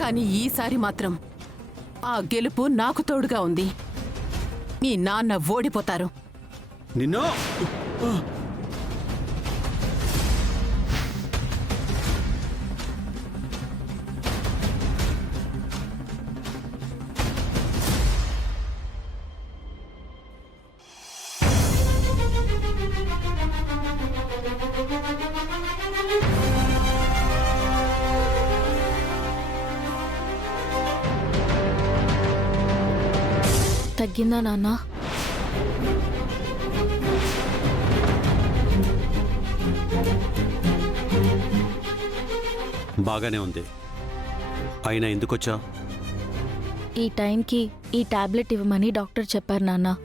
కానీ ఈసారి మాత్రం ఆ గెలుపు నాకు తోడుగా ఉంది. మీ నాన్న ఓడిపోతారు. నిన్ను తగ్గిందా నాన్న? బాగానే ఉంది. అయినా ఎందుకొచ్చా? ఈ టైంకి ఈ టాబ్లెట్ ఇవ్వమని డాక్టర్ చెప్పారు నాన్న.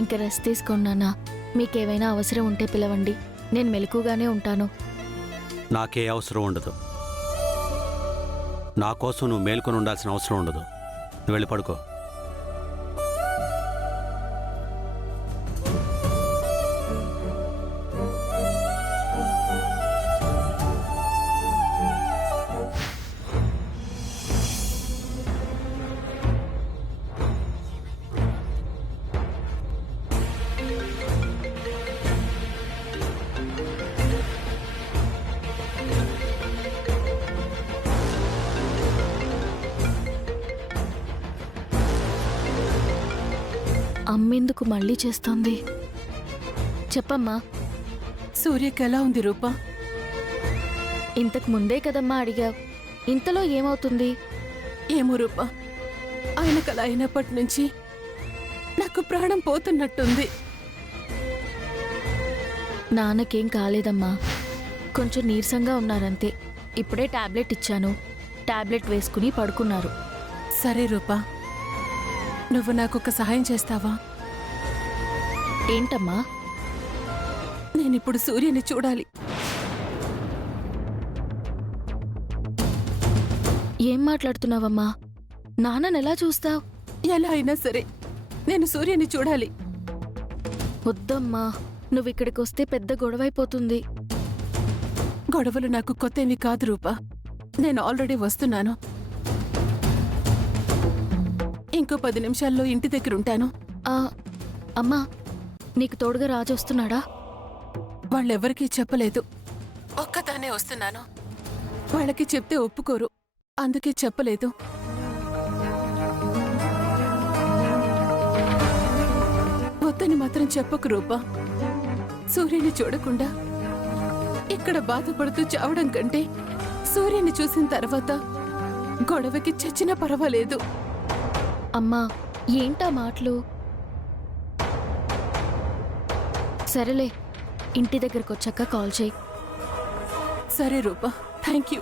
ఇంక రెస్ట్ తీసుకోండి నాన్న. మీకేమైనా అవసరం ఉంటే పిలవండి, నేను మెలకుగానే ఉంటాను. నాకే అవసరం ఉండదు. నా కోసం నువ్వు మేల్కొని ఉండాల్సిన అవసరం ఉండదు. నువ్వు వెళ్ళి పడుకో. అమ్మెందుకు మళ్ళీ చేస్తోంది? చెప్పమ్మా. సూర్యకి ఎలా ఉంది రూపా? ఇంతకు ముందే కదమ్మా అడిగావు, ఇంతలో ఏమవుతుంది? ఏమో రూపా, ఆయనకు అలా అయినప్పటి నుంచి నాకు ప్రాణం పోతున్నట్టుంది. నాన్నకేం కాలేదమ్మా, కొంచెం నీరసంగా ఉన్నారంతే. ఇప్పుడే టాబ్లెట్ ఇచ్చాను, టాబ్లెట్ వేసుకుని పడుకున్నారు. సరే రూపా, నువ్వు నాకొక సహాయం చేస్తావా? ఏంటమ్మా? నేనిప్పుడు సూర్యని చూడాలి. ఏం మాట్లాడుతున్నావమ్మా? నాన్ననెలా చూస్తావు? ఎలా అయినా సరే నేను సూర్యని చూడాలి. వద్దమ్మా, నువ్విక్కడికి వస్తే పెద్ద గొడవైపోతుంది. గొడవలు నాకు కొత్తవి కాదు రూపా, నేను ఆల్రెడీ వస్తున్నాను. ఇంకో 10 నిమిషాల్లో ఇంటి దగ్గర ఉంటాను. అమ్మా, నీకు తోడుగా రాజు వస్తున్నాడా? వాళ్ళెవరికీ చెప్పలేదు, ఒక్కదానే వస్తున్నాను. వాళ్ళకి చెప్తే ఒప్పుకోరు, అందుకే చెప్పలేదు. వద్దని మాత్రం చెప్పకు రూపా. సూర్యుని చూడకుండా ఇక్కడ బాధపడుతూ చావడం కంటే సూర్యుని చూసిన తర్వాత గొడవకి చచ్చినా పర్వాలేదు. అమ్మా, ఏంటా మాటలు? సరేలే, ఇంటి దగ్గరకు వచ్చాక కాల్ చేయి. సరే రూపా, థ్యాంక్ యూ.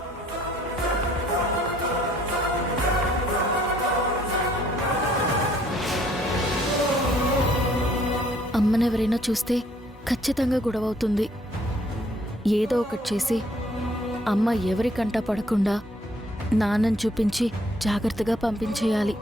అమ్మనెవరైనా చూస్తే ఖచ్చితంగా గొడవవుతుంది. ఏదో ఒకటి చేసి అమ్మ ఎవరికంటా పడకుండా నాన్నని చూపించి జాగ్రత్తగా పంపించేయాలి.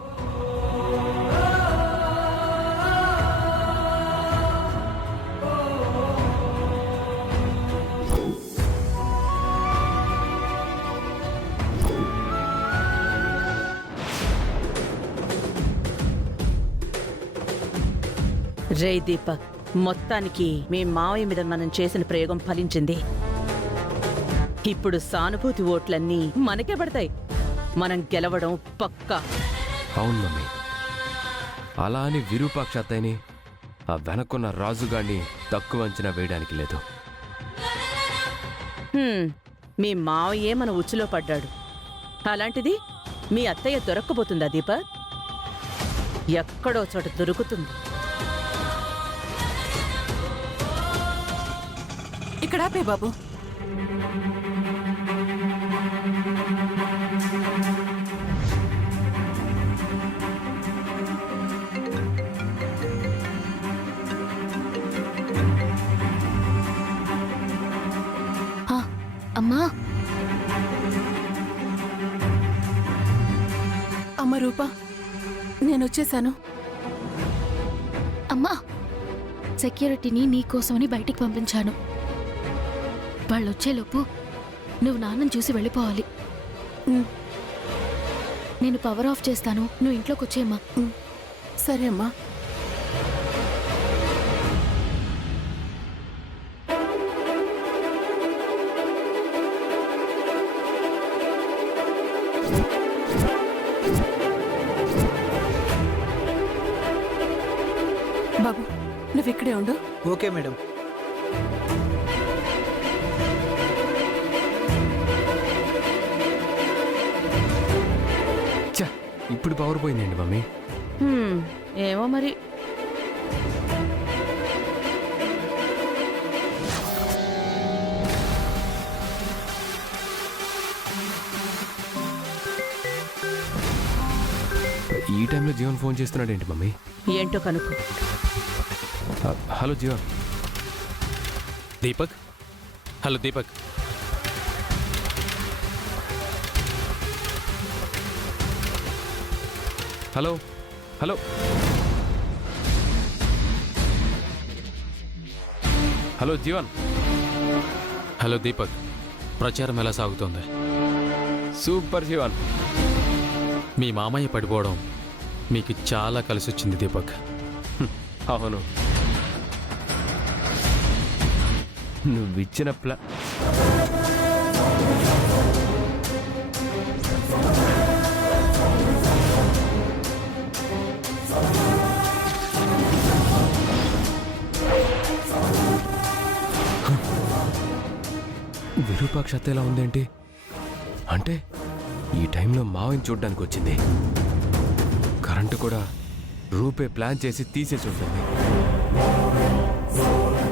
రే దీపక్, మొత్తానికి మీ మావయ్య మీద మనం చేసిన ప్రయోగం ఫలించింది. ఇప్పుడు సానుభూతి ఓట్లన్నీ మనకే పడతాయి. మనం గెలవడం పక్కా. అవును మమ్మీ, అలా అని విరూపాక్ష అత్తయ్యని, ఆ వెనక్కున్న రాజుగాడిని తక్కువ అంచనా వేయడానికి లేదు. మీ మావయ్యే మన ఉచ్చులో పడ్డాడు. అలాంటిది మీ అత్తయ్య దొరక్కబోతుందా దీపక్? ఎక్కడో చోట దొరుకుతుంది. ఇక్కడ ఆపే బాబు. ఆ, అమ్మా అమ్మ రూపా, నేను వచ్చేసాను. అమ్మా సెక్యూరిటీని నీకోసమని బయటికి పంపించాను. వాళ్ళొచ్చేలోపు నువ్వు నాన్నని చూసి వెళ్ళిపోవాలి. ఉమ్, నేను పవర్ ఆఫ్ చేస్తాను, నువ్వు ఇంట్లోకి వచ్చేయమ్మా. సరే అమ్మా. బాబు, నువ్వు ఇక్కడే ఉండు. Okay madam. ఛ, ఇప్పుడు పవర్ పోయిందండి మమ్మీ. ఏమో మరి. ఈ టైంలో జీవన్ ఫోన్ చేస్తున్నాడు ఏంటి మమ్మీ? ఏంటో కనుక్కో. Hello Jeevan. Deepak, hello Deepak. Hello hello hello Jeevan. Hello Deepak, ప్రచారం ఎలా సాగుతోంది? సూపర్ జీవన్. మీ మామయ్య పడిపోవడం మీకు చాలా కలిసొచ్చింది దీపక్. అవును, నువ్విచ్చిన విరూపాక్షత ఎలా ఉందేంటి? అంటే ఈ టైంలో మావయ్యని చూడ్డానికి వచ్చింది. కరెంటు కూడా రూపే ప్లాన్ చేసి తీసేసి ఉంటుంది.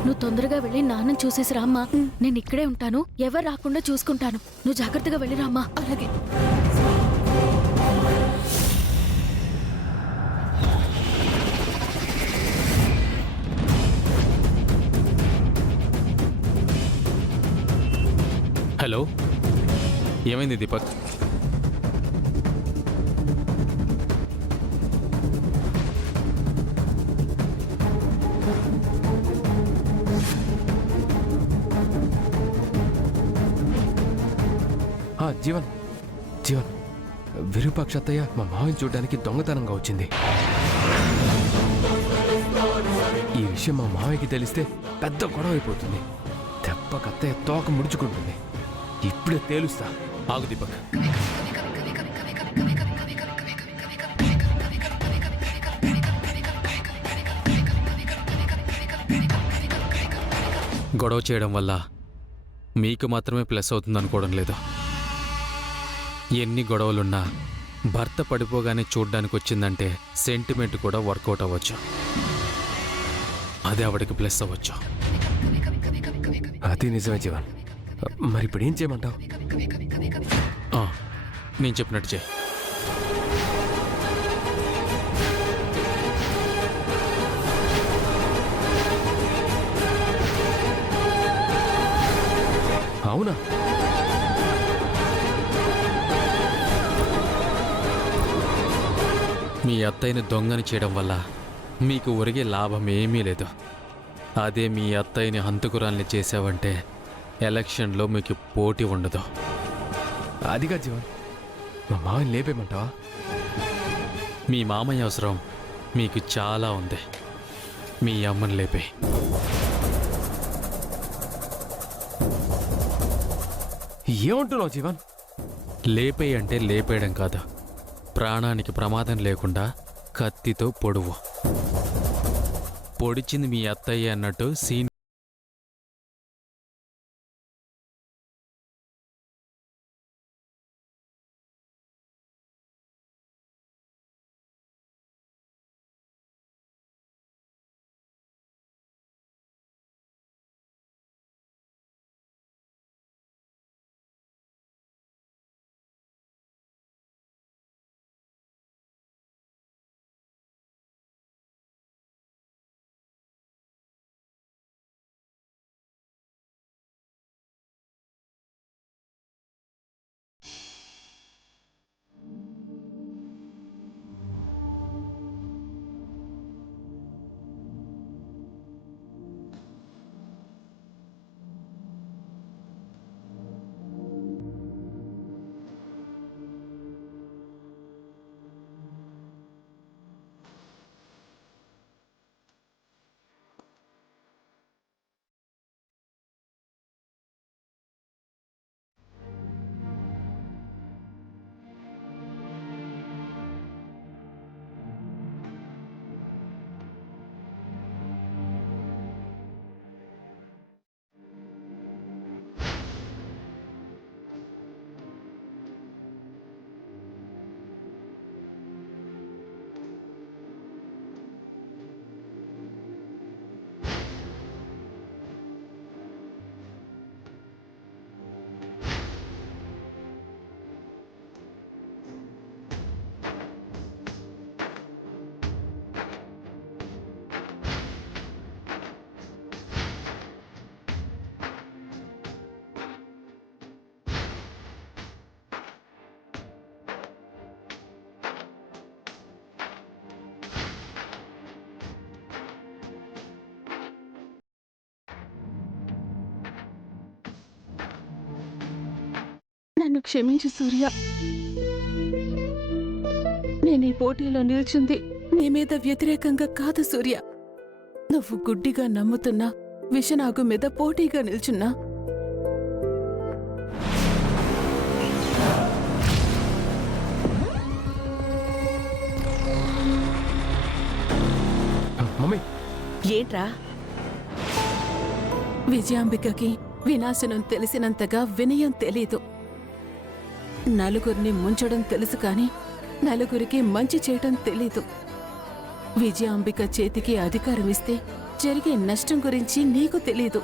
నువ్వు తొందరగా వెళ్ళి నాన్నని చూసేసి రామ్మా. నేను ఇక్కడే ఉంటాను, ఎవరు రాకుండా చూసుకుంటాను. నువ్వు జాగ్రత్తగా వెళ్ళి రామ్మా. అలాగే. హలో, ఏమైంది దీపక్? జీవన్ జీవన్, విరూపాక్షత్తయ్య మా మావయ్యని చూడడానికి దొంగతనంగా వచ్చింది. ఈ విషయం మా మావయ్యకి తెలిస్తే పెద్ద గొడవ అయిపోతుంది. దెబ్బ కత్తయ్య తోక ముడుచుకుంటుంది. ఇప్పుడే తేలుస్తా. ఆగు దీపక్. గొడవ చేయడం వల్ల మీకు మాత్రమే ప్లస్ అవుతుంది అనుకోవడం లేదు. ఎన్ని గొడవలున్నా భర్త పడిపోగానే చూడ్డానికి వచ్చిందంటే సెంటిమెంట్ కూడా వర్కౌట్ అవ్వచ్చు. అదే ఆవిడకి ప్లస్ అవ్వచ్చు. అది నిజమే జీవన్. మరి ఇప్పుడు ఏం చేయమంటావు? నేను చెప్పినట్టు చేయి. అవునా? మీ అత్తయ్యని దొంగని చేయడం వల్ల మీకు ఒరిగే లాభం ఏమీ లేదు. అదే మీ అత్తయ్యని హంతకురాల్ని చేసావంటే ఎలక్షన్లో మీకు పోటీ ఉండదు. అదిగా జీవన్, మా మావయ్యని లేపేయమంటావా? మీ మామయ్య అవసరం మీకు చాలా ఉంది. మీ అమ్మని లేపే. ఏమంటున్నావు జీవన్? లేపేయి అంటే లేపేయడం కాదు, ప్రాణానికి ప్రమాదం లేకుండా కత్తితో పొడువు. పొడిచింది మీ అత్తయ్య అన్నట్టు సీన్ నన్ను క్షమించు సూర్య. నేను ఈ పోటీలో నిల్చుంది నీ మీద వ్యతిరేకంగా కాదు సూర్య. నువ్వు గుడ్డిగా నమ్ముతున్నా విషనాగు మీద పోటీగా నిల్చున్నా. మమ్మీ ఏంట్రా? విజయాంబికకి వినాశనం తెలిసినంతగా వినయం తెలీదు. నలుగురిని ముంచడం తెలుసు కాని నలుగురికి మంచి చేయటం తెలీదు. విజయాంబిక చేతికి అధికారమిస్తే జరిగే నష్టం గురించి నీకు తెలీదు.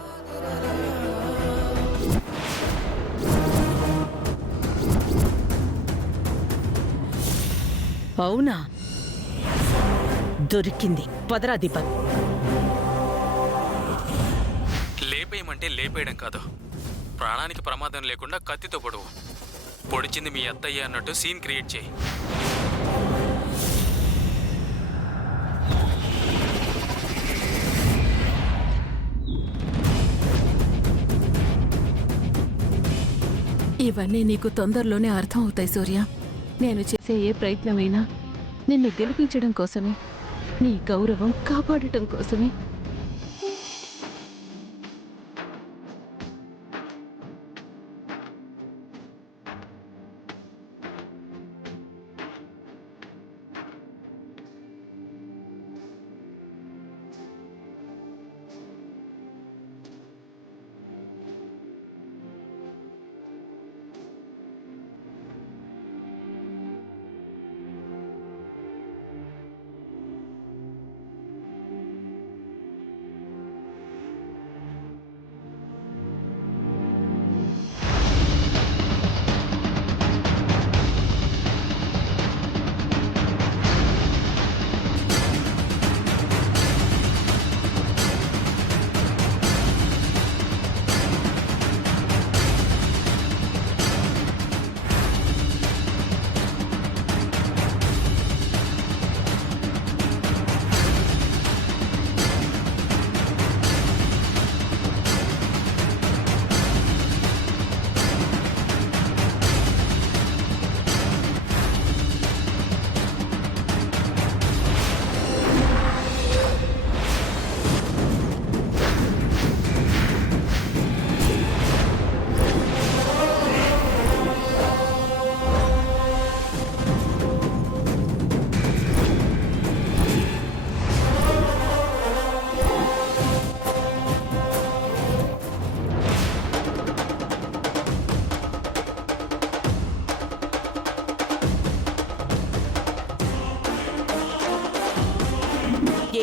అవునా? దొరికింది. పదరా దీపక్. లేపేయమంటే లేపేయడం కాదు, ప్రాణానికి ప్రమాదం లేకుండా కత్తితో పొడువు. పొడిచింది మీ అత్తయ్య అన్నట్టు సీన్ క్రియేట్ చేయి. ఇవన్నీ నీకు తొందరలోనే అర్థం అవుతాయి సూర్య. నేను చేసే ఏ ప్రయత్నమైనా నిన్ను గెలిపించడం కోసమే, నీ గౌరవం కాపాడటం కోసమే.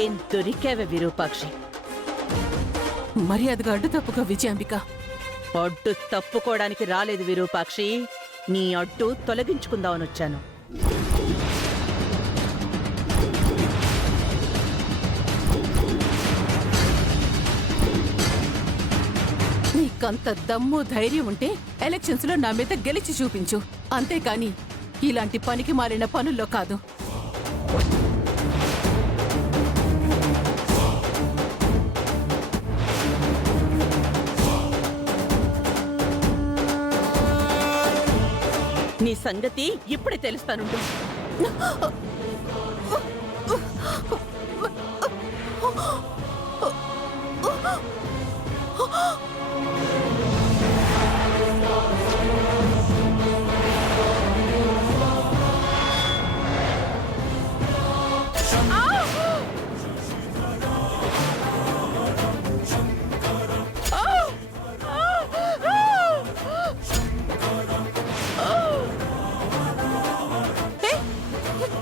ఏం దొరికావే విరూపాక్షి? మర్యాదగా అడ్డు తప్పుగా విజయాంబిక. అడ్డు తప్పుకోవడానికి రాలేదు విరూపాక్షి, నీ అడ్డు తొలగించుకుందామని వచ్చాను. నీకంత దమ్ము ధైర్యం ఉంటే ఎలక్షన్స్ లో నా మీద గెలిచి చూపించు. అంతేకాని ఇలాంటి పనికి మాలిన పనుల్లో కాదు. నీ సంగతి ఇప్పుడే తెలుస్తానుండు.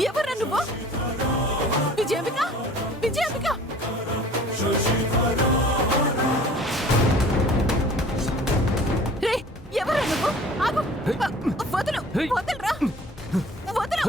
ఎవరా నువ్వు? విజయాంబిక, విజయాంబిక! రే, ఎవరా నువ్వు? ఆగు! వదలు! వదలరా! వదలు!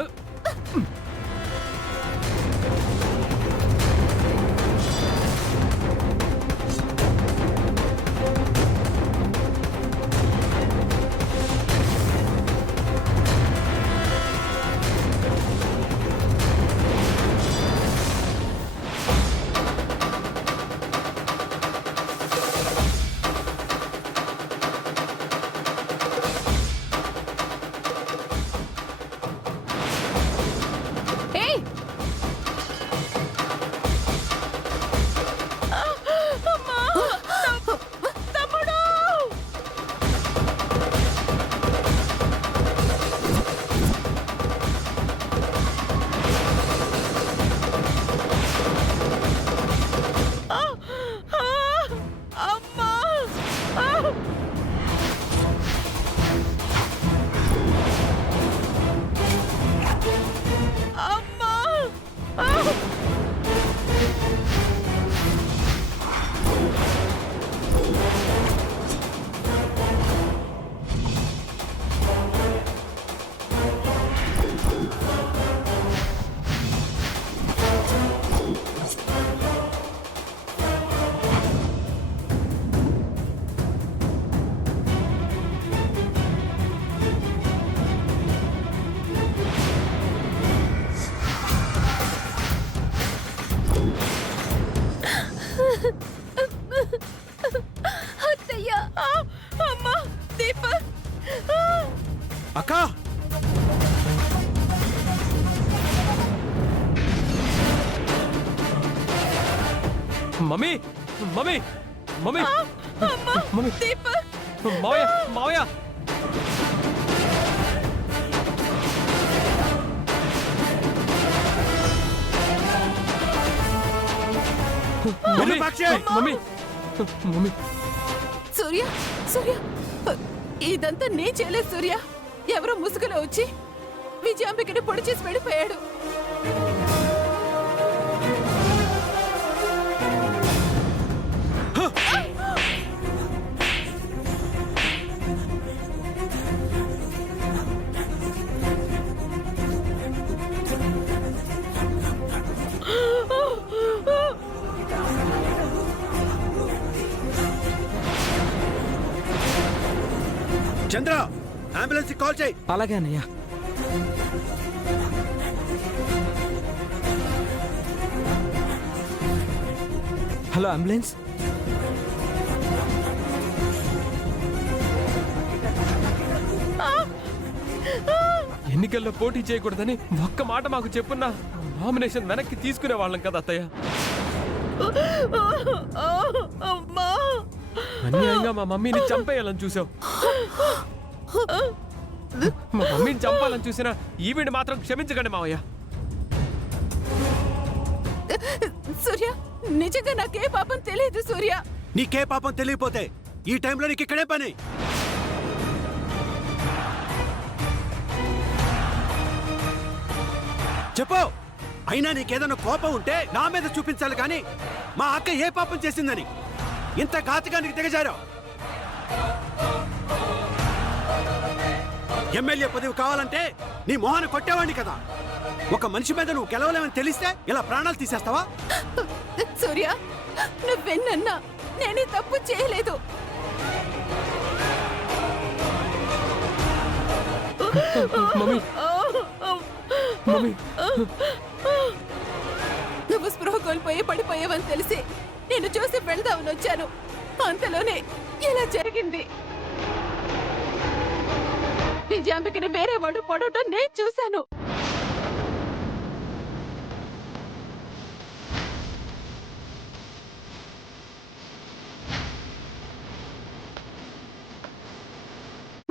అమ్మా దీపక్ అక్క mummy mummy mummy mummy Deepak మావయ్య మావయ్య మమ్మీ విరూపాక్షి! మమ్మీ మమ్మీ సూర్య సూర్య ఇదంతా నే చేయలేదు సూర్య. ఎవరో ముసుగులో వచ్చి విజయాంబికని పొడి చేసి వెళ్ళిపోయాడు. చంద్ర అంబులెన్స్ కాల్ చేయి. అలాగే అన్నయ్య. Hello ambulance. ఎన్నికల్లో పోటీ చేయకూడదని ఒక్క మాట మాకు చెప్పున్నా నామినేషన్ వెనక్కి తీసుకునే వాళ్ళం కదా అత్తయ్య. అన్యాయంగా మా మమ్మీని చంపేయాలని చూసావు. మా మమ్మీని చంపాలని చూసినా ఈవిని మాత్రం క్షమించకండి మావయ్య. సూర్య నిజంగా నాకే పాపం తెలియదు సూర్య. నీకే పాపం తెలియపోతే ఈ టైంలో నీకు ఇక్కడే పని. చెప్పు. అయినా నీకేదైనా కోపం ఉంటే నా మీద చూపించాలి కానీ మా అక్క ఏ పాపం చేసిందని ఇంత ఘాతుకానికి దిగజారావు. ఎమ్మెల్యే పదవి కావాలంటే నీ మొహాన్ని కొట్టేవాడిని కదా. ఒక మనిషి మీద నువ్వు గెలవలేమని తెలిస్తే ఇలా ప్రాణాలు తీసేస్తావా? సూర్య నువ్వెన్నన్నా నేనే తప్పు చేయలేదు. మమ్మీ మమ్మీ నువ్వు స్పృహ కోల్పోయి పడిపోయావని తెలిసి నేను చూసి వెళ్దామని వచ్చాను. అంతలోనే ఇలా జరిగింది. విజయాంబికని వేరే వాడు పడటం నేను చూశాను.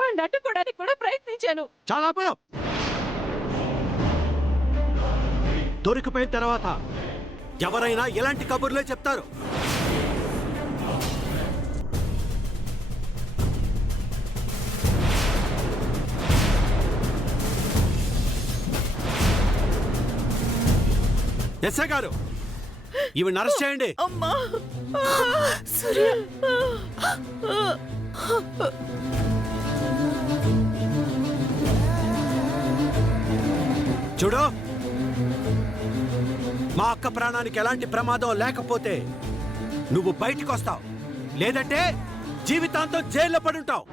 వాడిని అడ్డుకోవడానికి కూడా ప్రయత్నించాను. చాలా అపరం. దొరికిపోయిన తర్వాత ఎవరైనా ఎలాంటి కబుర్లే చెప్తారు. ఎస్ఐ గారు ఇవి అరెస్ట్ చేయండి. అమ్మా సూర్య చూడు, మా అక్క ప్రాణానికి ఎలాంటి ప్రమాదం లేకపోతే నువ్వు బయటికి వస్తావు, లేదంటే జీవితాంతం జైల్లో పడుంటావు.